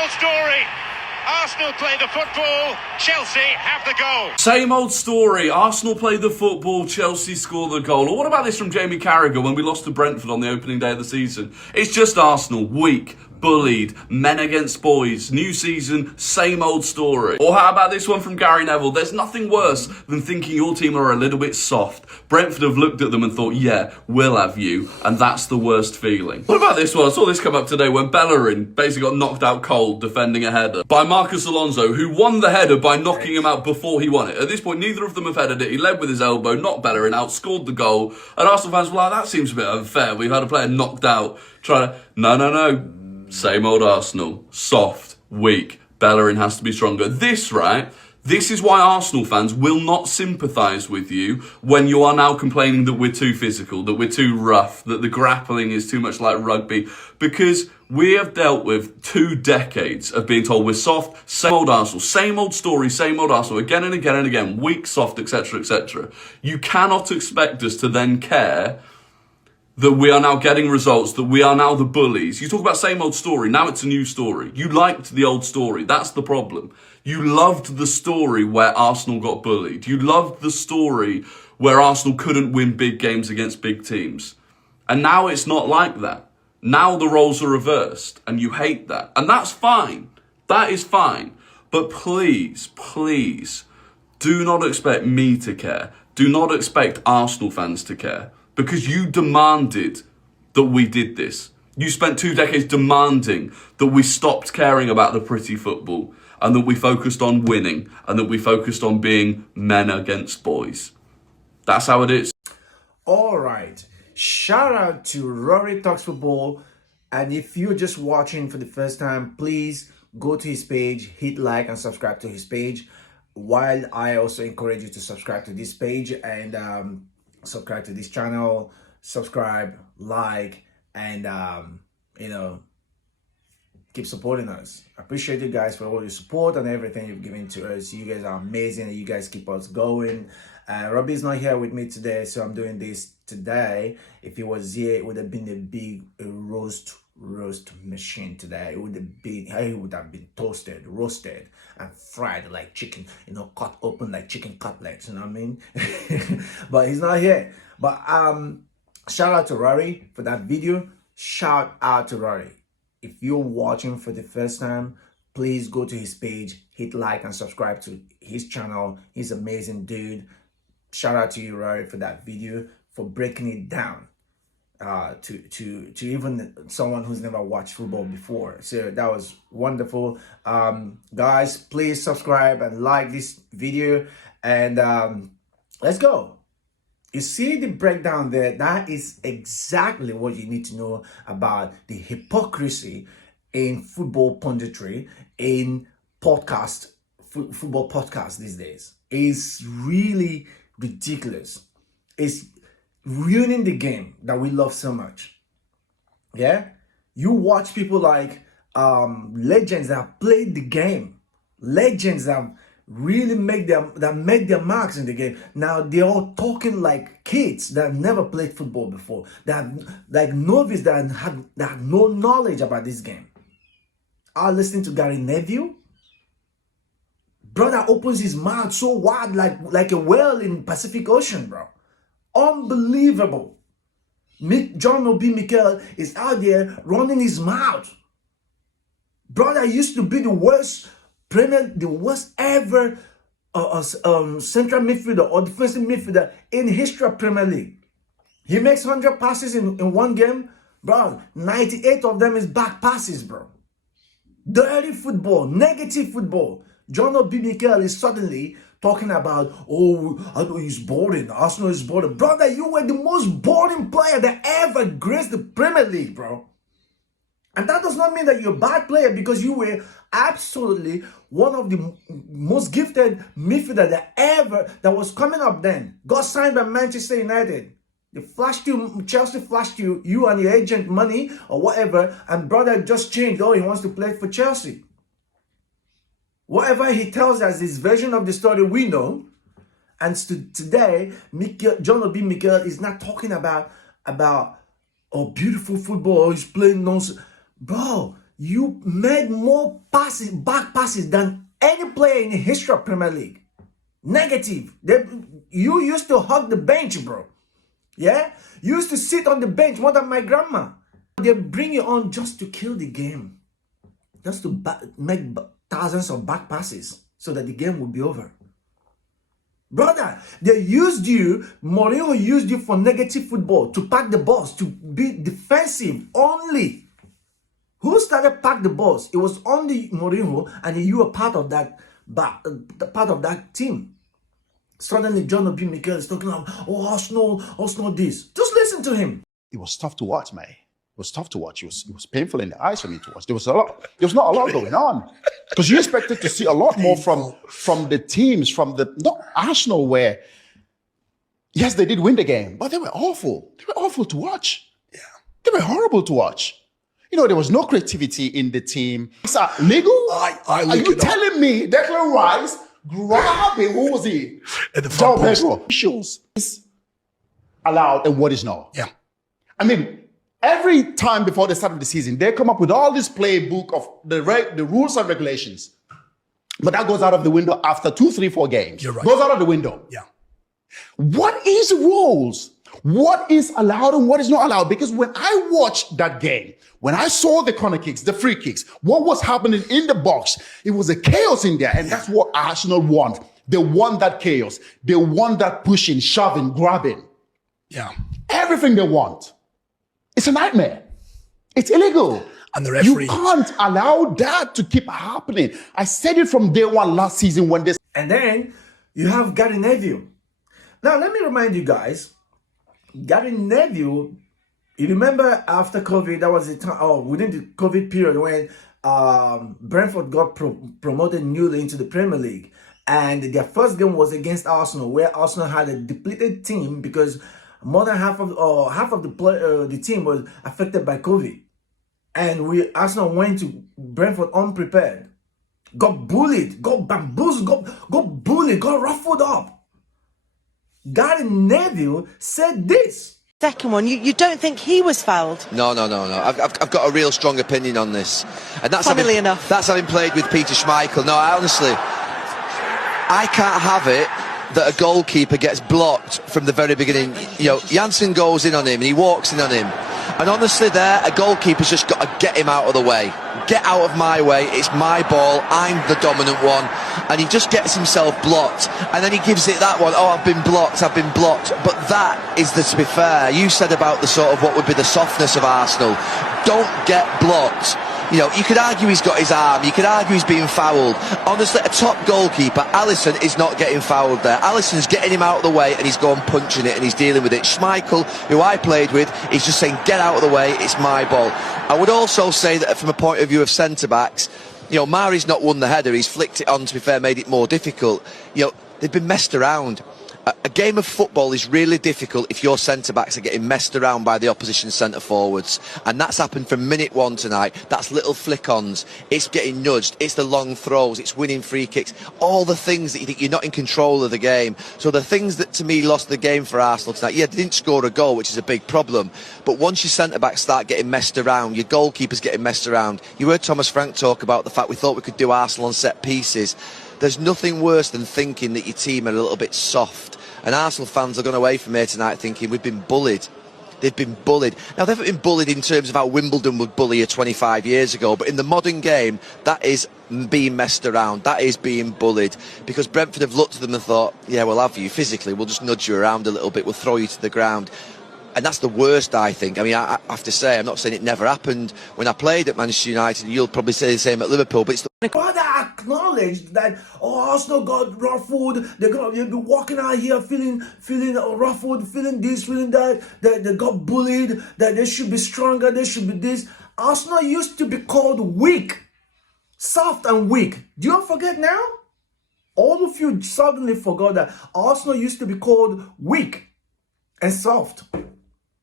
old story. Arsenal play the football, Chelsea have the goal. Same old story. Arsenal play the football, Chelsea score the goal. Or what about this from Jamie Carragher when we lost to Brentford on the opening day of the season? It's just Arsenal, weak, bullied, men against boys, new season, same old story. Or how about this one from Garry Neville? There's nothing worse than thinking your team are a little bit soft. Brentford have looked at them and thought, yeah, we'll have you, and that's the worst feeling. What about this one? I saw this come up today when Bellerin basically got knocked out cold defending a header by Marcus Alonso, who won the header by knocking him out before he won it. At this point, neither of them have headed it. He led with his elbow, knocked Bellerin out, scored the goal, and Arsenal fans were like, that seems a bit unfair. We've had a player knocked out. No. Same old Arsenal. Soft, weak. Bellerin has to be stronger. This is why Arsenal fans will not sympathise with you when you are now complaining that we're too physical, that we're too rough, that the grappling is too much like rugby. Because we have dealt with 2 decades of being told we're soft, same old Arsenal, same old story, same old Arsenal, again and again and again, weak, soft, etc., etc. You cannot expect us to then care that we are now getting results, that we are now the bullies. You talk about same old story, now it's a new story. You liked the old story, that's the problem. You loved the story where Arsenal got bullied. You loved the story where Arsenal couldn't win big games against big teams. And now it's not like that. Now the roles are reversed, and you hate that. And that's fine. That is fine. But please, do not expect me to care. Do not expect Arsenal fans to care. Because you demanded that we did this. You spent 2 decades demanding that we stopped caring about the pretty football and that we focused on winning and that we focused on being men against boys. That's how it is. All right. Shout out to Rory Talks Football. And if you're just watching for the first time, please go to his page, hit like and subscribe to his page. While I also encourage you to subscribe to this page and subscribe to this channel, subscribe, like, and keep supporting us. I appreciate you guys for all your support and everything you've given to us. You guys are amazing and you guys keep us going. Robbie's not here with me today, so I'm doing this today. If he was here, it would have been a big roast machine today. He would have been toasted, roasted, and fried like chicken, cut open like chicken cutlets, you know what I mean? But he's not here. But shout out to Rory for that video. Shout out to Rory. If you're watching for the first time, please go to his page, hit like and subscribe to his channel. He's an amazing dude. Shout out to you, Rory, for that video, for breaking it down to even someone who's never watched football before. So that was wonderful. Guys, please subscribe and like this video, and let's go. You see the breakdown there? That is exactly what you need to know about the hypocrisy in football punditry, in football podcasts these days. It's really ridiculous. It's ruining the game that we love so much. Yeah, you watch people like legends that have played the game, legends that really made their marks in the game. Now they're all talking like kids that never played football before, that like novice that had no knowledge about this game. I listening to Garry Neville. Brother opens his mouth so wide like a whale in Pacific Ocean, bro. Unbelievable. John Obi Mikel is out there running his mouth. Brother used to be the worst ever central midfielder or defensive midfielder in history of Premier League. He makes 100 passes in one game, bro. 98 of them is back passes, bro. Dirty football, negative football. John Obi Mikel is suddenly talking about, I know he's boring. Arsenal is boring. Brother, you were the most boring player that ever graced the Premier League, bro. And that does not mean that you're a bad player, because you were absolutely one of the most gifted midfielder that was coming up then. Got signed by Manchester United. They flashed you, Chelsea flashed you and your agent money or whatever, and brother just changed. He wants to play for Chelsea. Whatever he tells us, his version of the story, we know. And today, John Obi Mikel is not talking about beautiful football. He's playing nonsense. Bro, You made more passes, back passes than any player in the history of Premier League. Negative. You used to hug the bench, bro. Yeah? You used to sit on the bench more than my grandma. They bring you on just to kill the game. Just to make thousands of back passes so that the game will be over. Brother, they used you, Mourinho used you for negative football, to pack the balls, to be defensive only. Who started pack the balls? It was only Mourinho, and you were part of that team. Suddenly, John Obi Mikel is talking about, oh, Arsenal this. Just listen to him. It was tough to watch, mate. It was tough to watch. It was painful in the eyes for me to watch. There was not a lot going on. Because you expected to see a lot more from the teams, not Arsenal, where, yes, they did win the game, but they were awful. They were awful to watch. Yeah. They were horrible to watch. You know, there was no creativity in the team. Is that legal? Are you telling me Declan Rice grabbing, who was he? At the front post. Officials is allowed and what is not. Yeah. I mean, every time before the start of the season, they come up with all this playbook of the rules and regulations. But that goes out of the window after 2, 3, 4 games. You're right. Goes out of the window. Yeah. What is rules? What is allowed and what is not allowed? Because when I watched that game, when I saw the corner kicks, the free kicks, what was happening in the box, it was a chaos in there. And that's what Arsenal want. They want that chaos. They want that pushing, shoving, grabbing. Yeah. Everything they want. It's a nightmare. It's illegal. And the referee. You can't allow that to keep happening. I said it from day one last season when this. And then you have Garry Neville. Now, let me remind you guys, Garry Neville, you remember after COVID, that was the time, within the COVID period when Brentford got promoted newly into the Premier League. And their first game was against Arsenal, where Arsenal had a depleted team because more than half of the team was affected by COVID. And Arsenal went to Brentford unprepared, got bullied, got bamboozled, got bullied, got ruffled up. Garry Neville said this. Second one, you don't think he was fouled? No. I've got a real strong opinion on this, and that's Funnily enough, that's having played with Peter Schmeichel. No, I can't have it that a goalkeeper gets blocked from the very beginning. You know, Janssen goes in on him and he walks in on him, and honestly, there a goalkeeper's just got to get him out of the way. Get out of my way, it's my ball, I'm the dominant one. And he just gets himself blocked, and then he gives it that one, oh, I've been blocked. But that is to be fair, you said about the sort of what would be the softness of Arsenal. Don't get blocked. You know, you could argue he's got his arm, you could argue he's being fouled. Honestly, a top goalkeeper, Alisson, is not getting fouled there. Alisson's getting him out of the way and he's going punching it and he's dealing with it. Schmeichel, who I played with, is just saying, get out of the way, it's my ball. I would also say that from a point of view of centre-backs, you know, Mari's not won the header, he's flicked it on, to be fair, made it more difficult. You know, they've been messed around. A game of football is really difficult if your centre-backs are getting messed around by the opposition centre-forwards. And that's happened from minute one tonight. That's little flick-ons. It's getting nudged. It's the long throws. It's winning free kicks. All the things that you think you're not in control of the game. So the things that, to me, lost the game for Arsenal tonight, yeah, they didn't score a goal, which is a big problem. But once your centre-backs start getting messed around, your goalkeeper's getting messed around. You heard Thomas Frank talk about the fact we thought we could do Arsenal on set pieces. There's nothing worse than thinking that your team are a little bit soft. And Arsenal fans are going away from here tonight thinking we've been bullied. They've been bullied. Now, they haven't been bullied in terms of how Wimbledon would bully you 25 years ago, but in the modern game, that is being messed around. That is being bullied. Because Brentford have looked at them and thought, yeah, we'll have you physically. We'll just nudge you around a little bit. We'll throw you to the ground. And that's the worst, I think. I mean, I have to say, I'm not saying it never happened when I played at Manchester United. You'll probably say the same at Liverpool, but it's the Father acknowledged that, Arsenal got ruffled. They've been walking out here feeling ruffled, feeling this, feeling that they got bullied, that they should be stronger, they should be this. Arsenal used to be called weak, soft and weak. Do you forget now? All of you suddenly forgot that Arsenal used to be called weak and soft.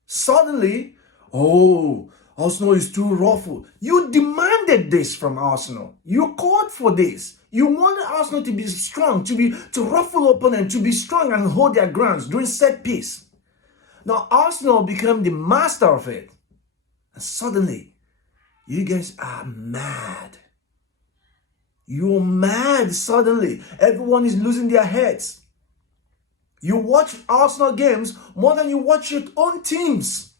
Suddenly, Arsenal is too ruffled. You demanded this from Arsenal. You called for this. You wanted Arsenal to be strong, to ruffle opponents, to be strong and hold their grounds during set piece. Now Arsenal became the master of it. And suddenly, You guys are mad. You're mad suddenly. Everyone is losing their heads. You watch Arsenal games more than you watch your own teams.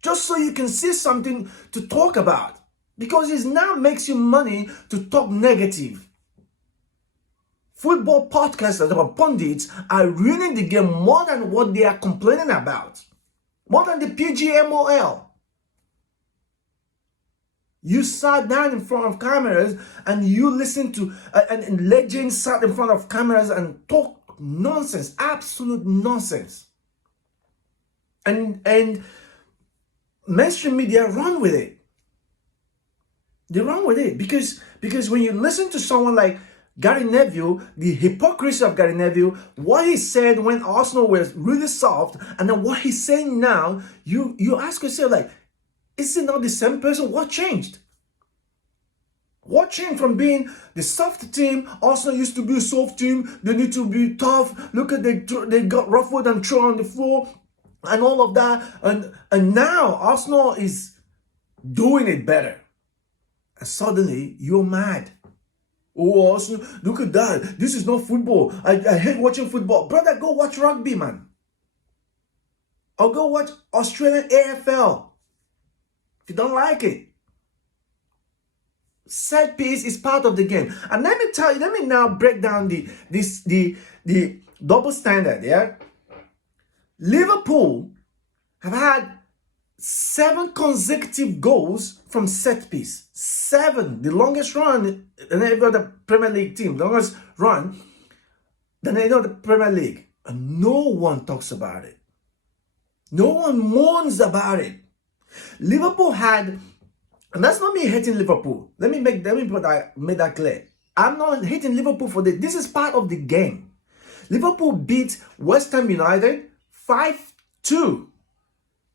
Just so you can see something to talk about. Because it now makes you money to talk negative. Football podcasters or pundits are ruining the game more than what they are complaining about. More than the PGMOL. You sat down in front of cameras and you listened to, and legends sat in front of cameras and talked nonsense, absolute nonsense. And mainstream media run with it. They run with it because when you listen to someone like Garry Neville, the hypocrisy of Garry Neville, what he said when Arsenal was really soft, and then what he's saying now, you ask yourself, like, is it not the same person? What changed? What changed from being the soft team? Arsenal used to be a soft team. They need to be tough. Look at they got ruffled and thrown on the floor and all of that. And now Arsenal is doing it better. And suddenly you're mad. Oh, Arsenal, look at that. This is not football. I hate watching football. Brother, go watch rugby, man. Or go watch Australian AFL. If you don't like it. Set piece is part of the game. And let me now break down the double standard, yeah? Liverpool have had 7 consecutive goals from set piece. 7, the longest run in every other Premier League team, longest run than any other Premier League. And no one talks about it. No one mourns about it. Liverpool had, and that's not me hating Liverpool. Let me make that clear. I'm not hating Liverpool for this. This is part of the game. Liverpool beat West Ham United 5-2.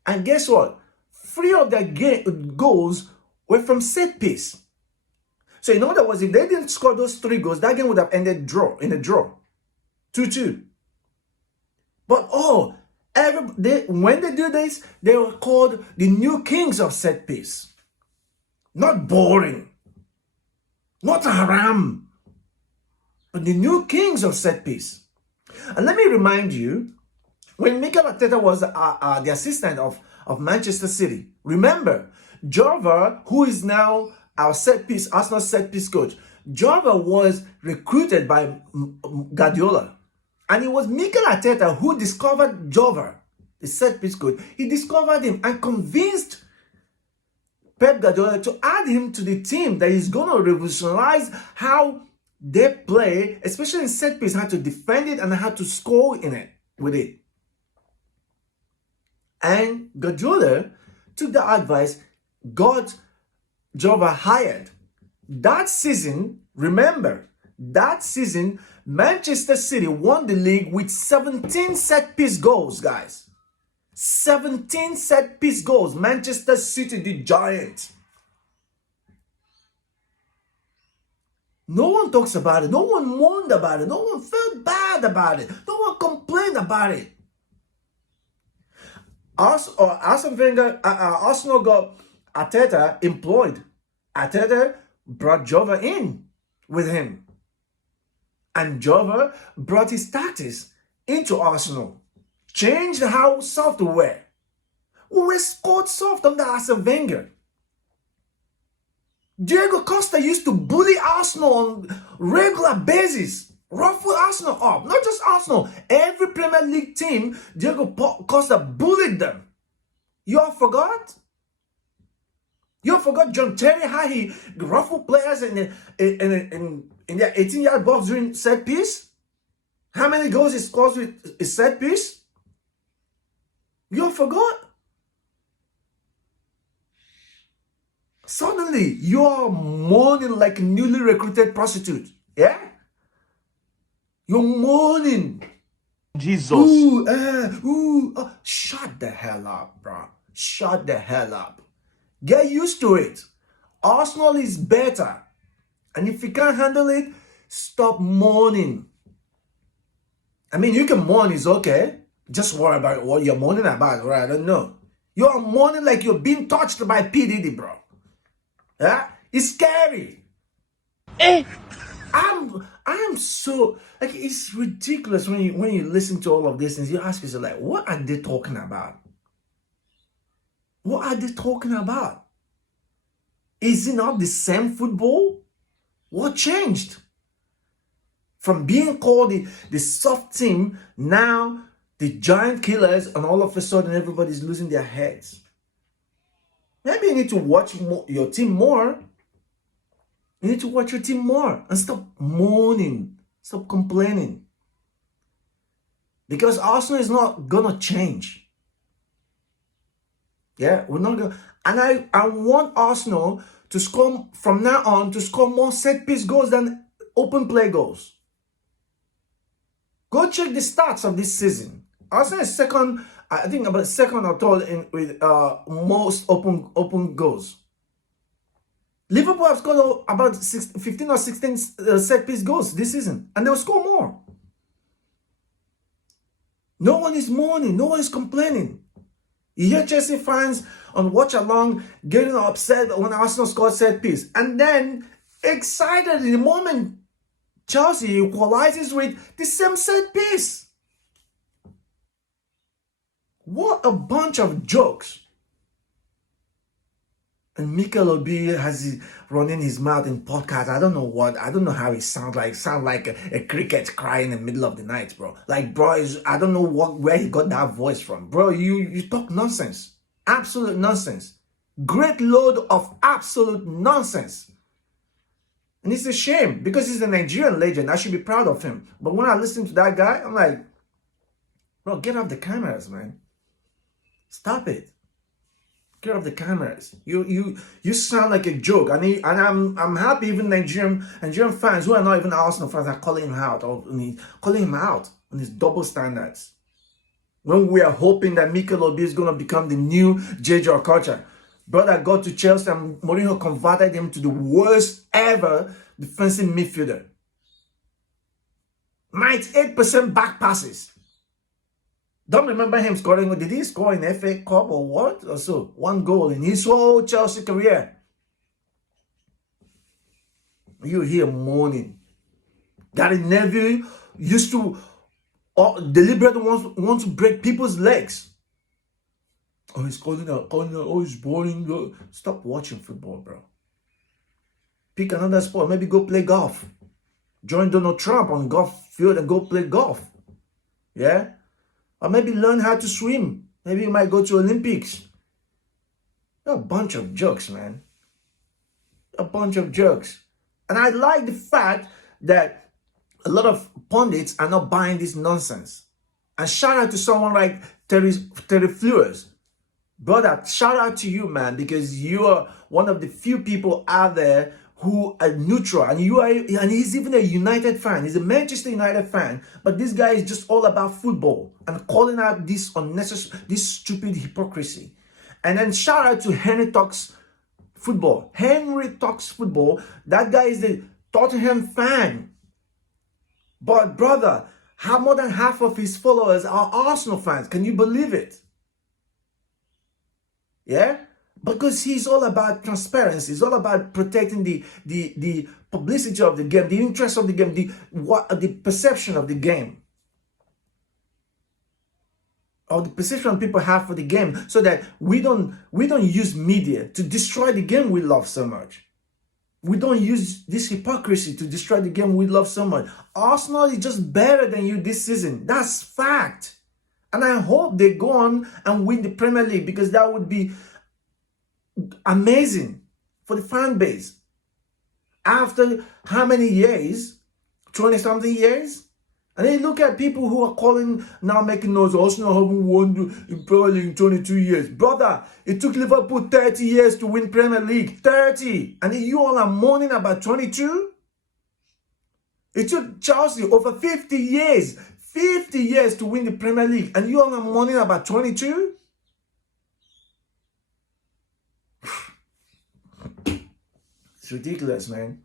And guess what? 3 of their goals were from set piece. So in other words, if they didn't score those 3 goals, that game would have ended in a draw. 2-2. But when they do this, they were called the new kings of set piece. Not boring. Not haram. But the new kings of set piece. And let me remind you, when Mikel was the assistant of Manchester City, remember, Jova, who is now our Arsenal set piece coach, Jova was recruited by Guardiola. And it was Mikel Arteta who discovered Jova, the set piece coach. He discovered him and convinced Pep Guardiola to add him to the team that is going to revolutionize how they play, especially in set piece, how to defend it and how to score in it with it. And Guardiola took the advice, got Jova hired. That season, remember, Manchester City won the league with 17 set-piece goals, guys. 17 set-piece goals. Manchester City, the giant. No one talks about it. No one mourned about it. No one felt bad about it. No one complained about it. Arsenal got Arteta employed. Arteta brought Jova in with him. And Jova brought his tactics into Arsenal. Changed how soft we were. We were scored soft under Arsene Wenger. Diego Costa used to bully Arsenal on regular basis. Ruffle Arsenal up. Not just Arsenal. Every Premier League team, Diego Costa bullied them. You all forgot? You all forgot John Terry, how he ruffled players in their 18-yard box during set piece? How many goals he scores with a set piece? You all forgot? Suddenly, you are mourning like a newly recruited prostitute. Yeah? You're mourning. Jesus. Shut the hell up, bro. Shut the hell up. Get used to it. Arsenal is better. And if you can't handle it, stop mourning. I mean, you can mourn, it's okay. Just worry about what you're mourning about, right? I don't know. You're mourning like you're being touched by P. Diddy, bro. Yeah, it's scary. I am so like, it's ridiculous when you listen to all of these things. You ask yourself, like, what are they talking about? What are they talking about? Is it not the same football? What changed? From being called the soft team, now the giant killers, and all of a sudden everybody's losing their heads. Maybe you need to watch your team more. You need to watch your team more and stop moaning, stop complaining. Because Arsenal is not gonna change. Yeah, we're not gonna. And I want Arsenal to score from now on, to score more set piece goals than open play goals. Go check the stats of this season. Arsenal is second, I think about second or third with most open goals. Liverpool have scored about 15 or 16 set piece goals this season, and they'll score more. No one is mourning, no one is complaining. You hear Chelsea fans on watch along getting upset when Arsenal scored set piece, and then excited in the moment Chelsea equalizes with the same set piece. What a bunch of jokes. And Mikel has running his mouth in podcast. I don't know how he sounds like. Sound like a cricket crying in the middle of the night, bro. Like, bro, I don't know where he got that voice from. Bro, you talk nonsense. Absolute nonsense. Great load of absolute nonsense. And it's a shame because he's a Nigerian legend. I should be proud of him. But when I listen to that guy, I'm like, bro, get off the cameras, man. Stop it. Get off the cameras. You sound like a joke. And I'm happy even Nigerian fans who are not even Arsenal fans are calling him out on his double standards. When we are hoping that Mikel Obi is gonna become the new JJ Okocha. Brother got to Chelsea and Mourinho converted him to the worst ever defensive midfielder. 98% back passes. Don't remember him scoring. Did he score in FA Cup or what? Or so? One goal in his whole Chelsea career. You hear moaning. Garry Neville used to deliberately want to break people's legs. Oh, he's calling out. Oh, he's boring. Stop watching football, bro. Pick another sport. Maybe go play golf. Join Donald Trump on golf field and go play golf. Yeah? Or maybe learn how to swim. Maybe you might go to Olympics. A bunch of jokes, man. A bunch of jokes. And I like the fact that a lot of pundits are not buying this nonsense. And shout out to someone like Terry Fleurs. Brother, shout out to you, man, because you are one of the few people out there who are neutral, and he's even a United fan. He's a Manchester United fan, but this guy is just all about football and calling out this unnecessary, this stupid hypocrisy. And then shout out to Henry Talks Football. Henry Talks Football. That guy is a Tottenham fan, but brother, more than half of his followers are Arsenal fans. Can you believe it? Yeah. Because he's all about transparency. He's all about protecting the publicity of the game, the interest of the game, the perception of the game, or the perception people have for the game, so that we don't use media to destroy the game we love so much. We don't use this hypocrisy to destroy the game we love so much. Arsenal is just better than you this season. That's fact. And I hope they go on and win the Premier League, because that would be amazing for the fan base. After how many years? 20-something years? And then you look at people who are calling, now making noise, Arsenal haven't won in Premier League in 22 years. Brother, it took Liverpool 30 years to win Premier League. 30! And then you all are moaning about 22? It took Chelsea over 50 years. 50 years to win the Premier League. And you all are moaning about 22? It's ridiculous, man.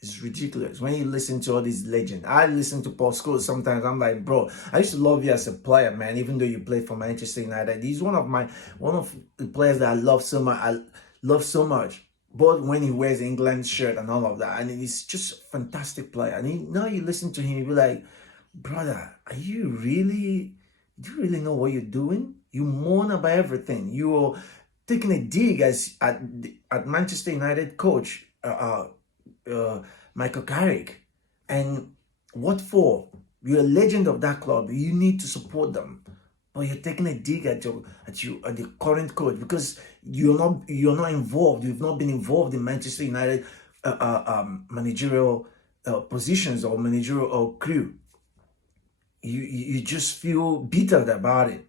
It's ridiculous when you listen to all these legends. I listen to Paul Scholes sometimes. I'm like, bro, I used to love you as a player, man. Even though you played for Manchester United, he's one of the players that I love so much. both when he wears England shirt and all of that. And he's just a fantastic player. And now you listen to him, you be like, brother, do you really know what you're doing? You mourn about everything. You're taking a dig at Manchester United coach, Mikel Garry. And what for? You're a legend of that club. You need to support them. But you're taking a dig at the current coach because you're not involved. You've not been involved in Manchester United managerial positions or managerial crew. You just feel bitter about it.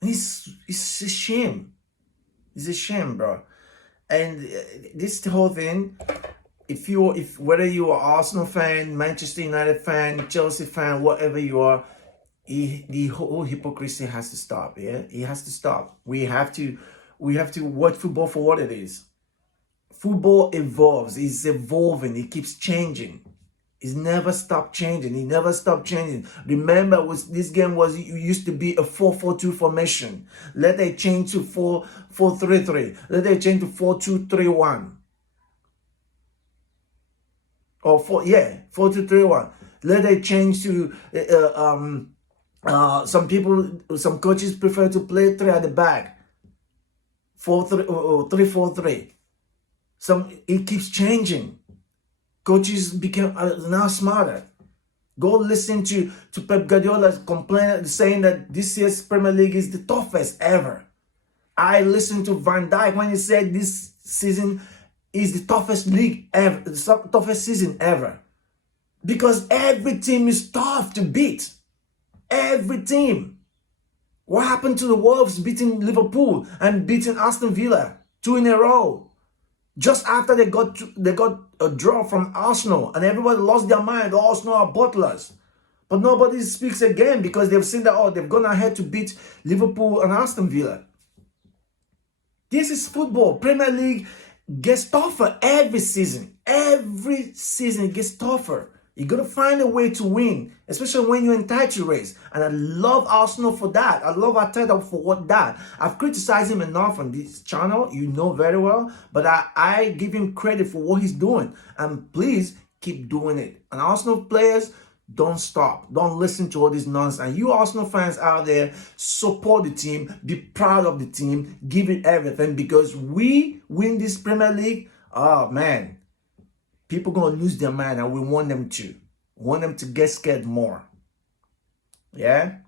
It's a shame. It's a shame, bro. And this whole thing, whether you are Arsenal fan, Manchester United fan, Chelsea fan, whatever you are, the whole hypocrisy has to stop. Yeah, it has to stop. We have to watch football for what it is. Football evolves. It's evolving. It keeps changing. It's never stopped changing. It never stopped changing. Remember, this game used to be a 4-4-2 formation. Let it change to 4-4-3-3. Let it change to 4-2-3-1. Or 4-2-3-1. Let it change to some coaches prefer to play 3 at the back. 3-4-3. It keeps changing. Coaches became now smarter. Go listen to Pep Guardiola saying that this year's Premier League is the toughest ever. I listened to Van Dijk when he said this season is the toughest league ever, the toughest season ever. Because every team is tough to beat. Every team. What happened to the Wolves beating Liverpool and beating Aston Villa 2 in a row? Just after they got a draw from Arsenal and everybody lost their mind. Arsenal are butlers. But nobody speaks again because they've seen that, they've gone ahead to beat Liverpool and Aston Villa. This is football. Premier League gets tougher every season. Every season it gets tougher. You got to find a way to win, especially when you're in title race. And I love Arsenal for that. I love Arteta for that. I've criticized him enough on this channel, you know very well. But I give him credit for what he's doing. And please keep doing it. And Arsenal players, don't stop. Don't listen to all this nonsense. And you Arsenal fans out there, support the team. Be proud of the team. Give it everything. Because we win this Premier League, oh man. People going to lose their mind and we want them to. We want them to get scared more. Yeah?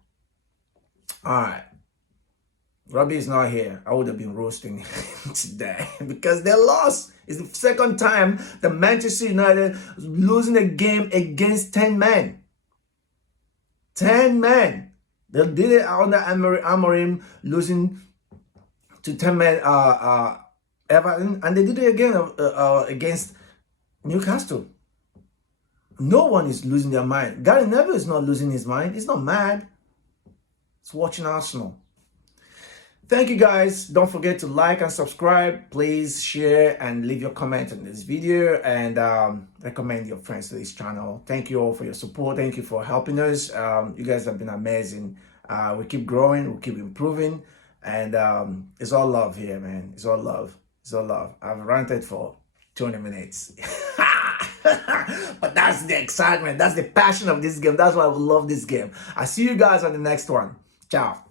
Alright. Robbie is not here. I would have been roasting him today because they lost. It's the second time that Manchester United is losing a game against 10 men. 10 men. They did it under Amorim, losing to 10 men Everton, and they did it again against Newcastle. No one is losing their mind. Garry Neville is not losing his mind. He's not mad. He's watching Arsenal. Thank you guys. Don't forget to like and subscribe. Please share and leave your comment on this video and recommend your friends to this channel. Thank you all for your support. Thank you for helping us. You guys have been amazing. We keep growing. We keep improving. And it's all love here, man. It's all love. It's all love. I've ranted for 20 minutes. But that's the excitement. That's the passion of this game. That's why I love this game. I'll see you guys on the next one. Ciao.